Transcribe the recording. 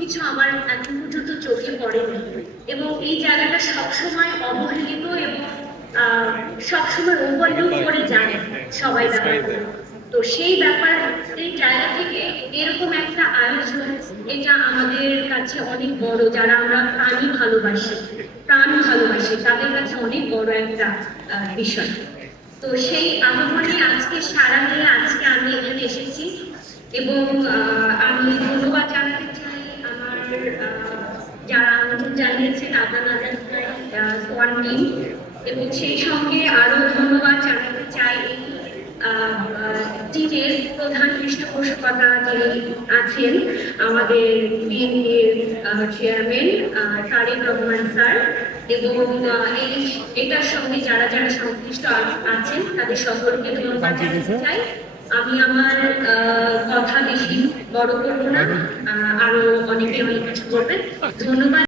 কিছু আমার এখন পর্যন্ত চোখে পড়েনি। এবং এই জায়গাটা সবসময় অবহেলিত এবং সবসময় ওভারলুক করে যায় সবাই তো সেই ব্যাপার এই জায়গা থেকে এরকম একটা আয়োজন, এটা আমাদের কাছে অনেক বড়, যারা আমরা প্রাণী ভালোবাসি, প্রাণ ভালোবাসি, তাদের কাছে অনেক বড় একটা বিষয়। তো সেই আহ্বানে আজকে সারা নিয়ে আজকে আমি এখানে এসেছি এবং আমি ধন্যবাদ যারা আমন্ত্রণ জানিয়েছেন আদান আদান সোয়ান টিম এবং সেই সঙ্গে আরও ধন্যবাদ জানাতে চাই টিমের প্রধান পৃষ্ঠপোষকতা যিনি আছেন আমাদের বিএনপির চেয়ারম্যান তারেক রহমান স্যার এবং এই এটার সঙ্গে যারা যারা সংশ্লিষ্ট আছেন তাদের সকলকে ধন্যবাদ জানাতে চাই। আমি আমার বড় করব না। আরও অনেকে অনেক কিছু করবেন। ধন্যবাদ।